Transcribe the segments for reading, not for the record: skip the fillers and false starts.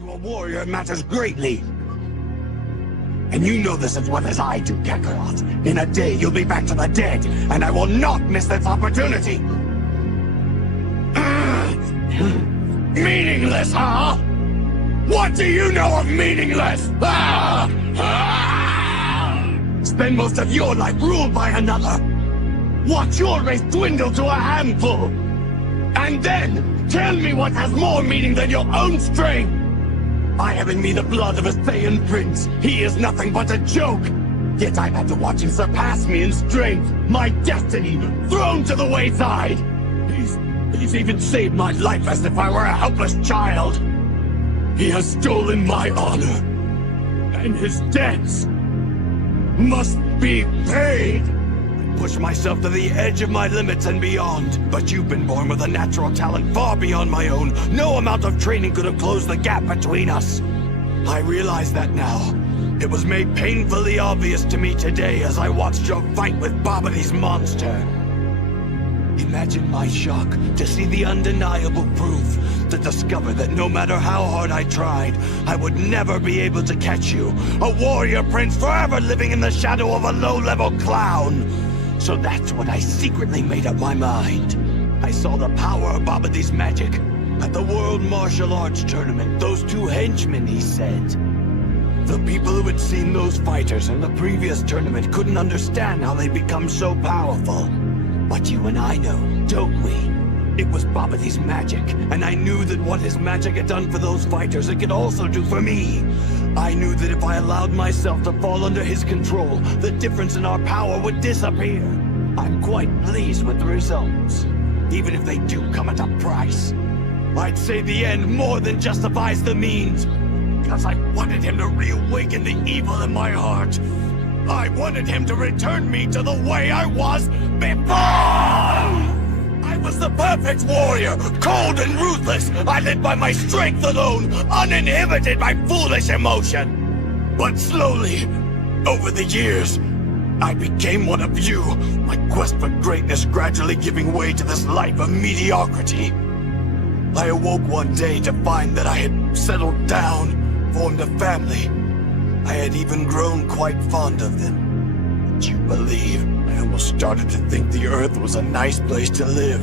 To a warrior matters greatly. And you know this as well as I do, Kakarot. In a day, you'll be back to the dead, and I will not miss this opportunity! Meaningless, huh? What do you know of meaningless? Spend most of your life ruled by another. Watch your race dwindle to a handful. And then, tell me what has more meaning than your own strength! I have in me the blood of a Saiyan prince. He is nothing but a joke. Yet I've had to watch him surpass me in strength. My destiny thrown to the wayside. He's even saved my life as if I were a helpless child. He has stolen my honor. And his debts must be paid. I push myself to the edge of my limits and beyond. But you've been born with a natural talent far beyond my own. No amount of training could have closed the gap between us. I realize that now. It was made painfully obvious to me today as I watched your fight with Babidi's monster. Imagine my shock to see the undeniable proof, to discover that no matter how hard I tried, I would never be able to catch you. A warrior prince forever living in the shadow of a low-level clown. So that's when I secretly made up my mind. I saw the power of Babidi's magic. At the World Martial Arts Tournament, those two henchmen, he said. The people who had seen those fighters in the previous tournament couldn't understand how they'd become so powerful. But you and I know, don't we? It was Babidi's magic, and I knew that what his magic had done for those fighters, it could also do for me. I knew that if I allowed myself to fall under his control, the difference in our power would disappear. I'm quite pleased with the results, even if they do come at a price. I'd say the end more than justifies the means, because I wanted him to reawaken the evil in my heart. I wanted him to return me to the way I was before! I was the perfect warrior, cold and ruthless. I lived by my strength alone, uninhibited by foolish emotion. But slowly, over the years, I became one of you, my quest for greatness gradually giving way to this life of mediocrity. I awoke one day to find that I had settled down, formed a family. I had even grown quite fond of them. Would you believe, I almost started to think the Earth was a nice place to live.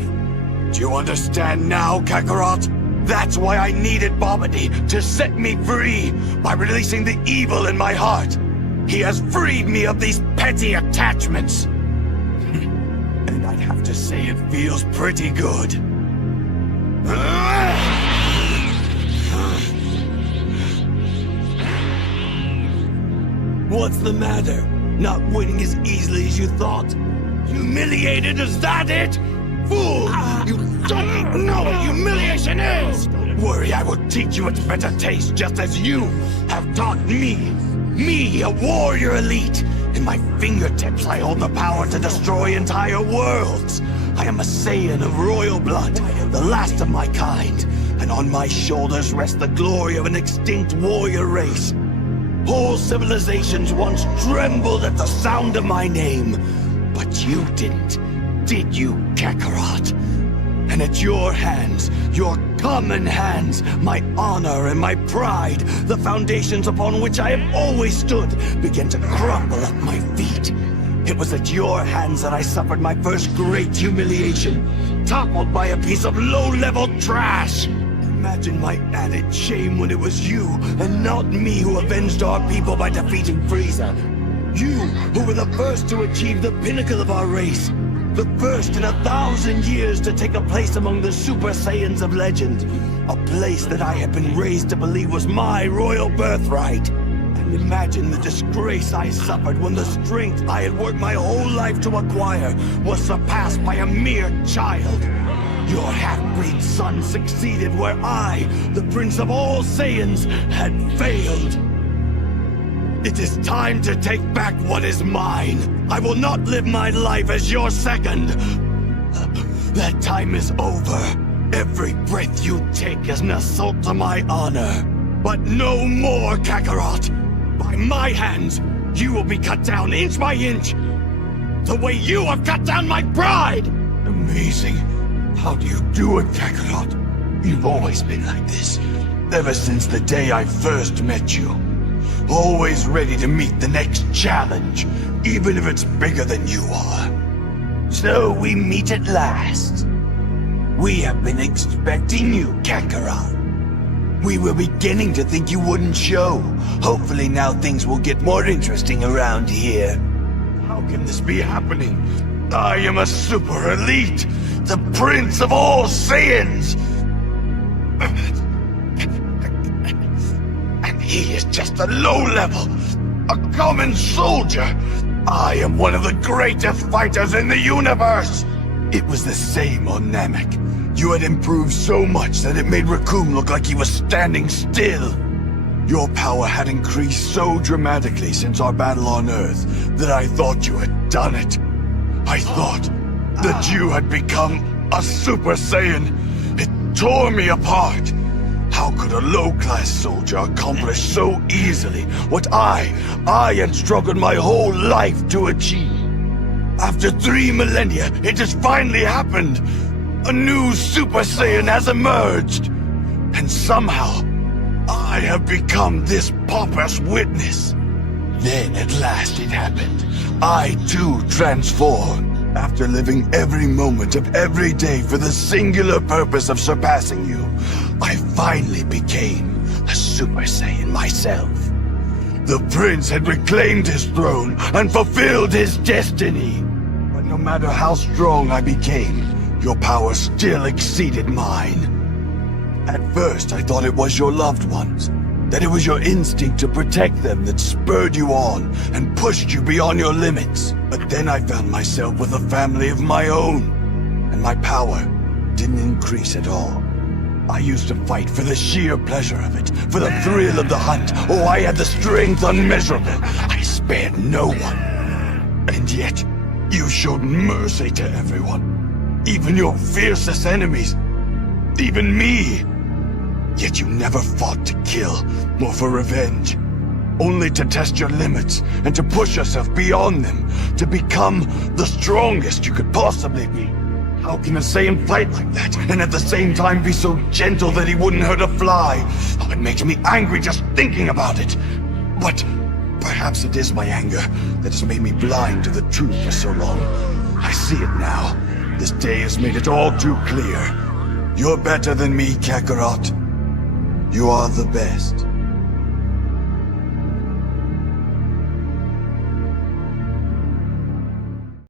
Do you understand now, Kakarot? That's why I needed Babidi, to set me free, by releasing the evil in my heart. He has freed me of these petty attachments. And I'd have to say it feels pretty good. What's the matter? Not winning as easily as you thought? Humiliated, is that it? Fool! You don't know what humiliation is! Don't worry, I will teach you its better taste, just as you have taught me. Me, a warrior elite. In my fingertips, I hold the power to destroy entire worlds. I am a Saiyan of royal blood, the last of my kind. And on my shoulders rests the glory of an extinct warrior race. Whole civilizations once trembled at the sound of my name. But you didn't, did you, Kakarot? And at your hands, your common hands, my honor and my pride, the foundations upon which I have always stood, began to crumble at my feet. It was at your hands that I suffered my first great humiliation, toppled by a piece of low-level trash. Imagine my added shame when it was you, and not me, who avenged our people by defeating Frieza. You, who were the first to achieve the pinnacle of our race. The first in 1,000 years to take a place among the Super Saiyans of legend. A place that I had been raised to believe was my royal birthright. And imagine the disgrace I suffered when the strength I had worked my whole life to acquire was surpassed by a mere child. Your half-breed son succeeded where I, the Prince of all Saiyans, had failed. It is time to take back what is mine. I will not live my life as your second. That time is over. Every breath you take is an assault to my honor. But no more, Kakarot. By my hands, you will be cut down inch by inch. The way you have cut down my pride! Amazing. How do you do it, Kakarot? You've always been like this. Ever since the day I first met you. Always ready to meet the next challenge, even if it's bigger than you are. So we meet at last. We have been expecting you, Kakarot. We were beginning to think you wouldn't show. Hopefully now things will get more interesting around here. How can this be happening? I am a super elite, the prince of all Saiyans. And he is just a low level, a common soldier. I am one of the greatest fighters in the universe. It was the same on Namek. You had improved so much that it made Raccoon look like he was standing still. Your power had increased so dramatically since our battle on Earth that I thought you had done it. I thought that you had become a Super Saiyan. It tore me apart. How could a low-class soldier accomplish so easily what I had struggled my whole life to achieve? After 3 millennia, it has finally happened. A new Super Saiyan has emerged, and somehow, I have become this pompous witness. Then at last it happened. I too transformed, after living every moment of every day for the singular purpose of surpassing you. I finally became a Super Saiyan myself. The prince had reclaimed his throne and fulfilled his destiny. But no matter how strong I became, your power still exceeded mine. At first, I thought it was your loved ones, that it was your instinct to protect them that spurred you on and pushed you beyond your limits. But then I found myself with a family of my own, and my power didn't increase at all. I used to fight for the sheer pleasure of it, for the thrill of the hunt. Oh, I had the strength unmeasurable. I spared no one. And yet, you showed mercy to everyone. Even your fiercest enemies. Even me. Yet you never fought to kill, or for revenge. Only to test your limits, and to push yourself beyond them, to become the strongest you could possibly be. How can a Saiyan fight like that, and at the same time be so gentle that he wouldn't hurt a fly? Oh, it makes me angry just thinking about it. But perhaps it is my anger that has made me blind to the truth for so long. I see it now. This day has made it all too clear. You're better than me, Kakarot. You are the best.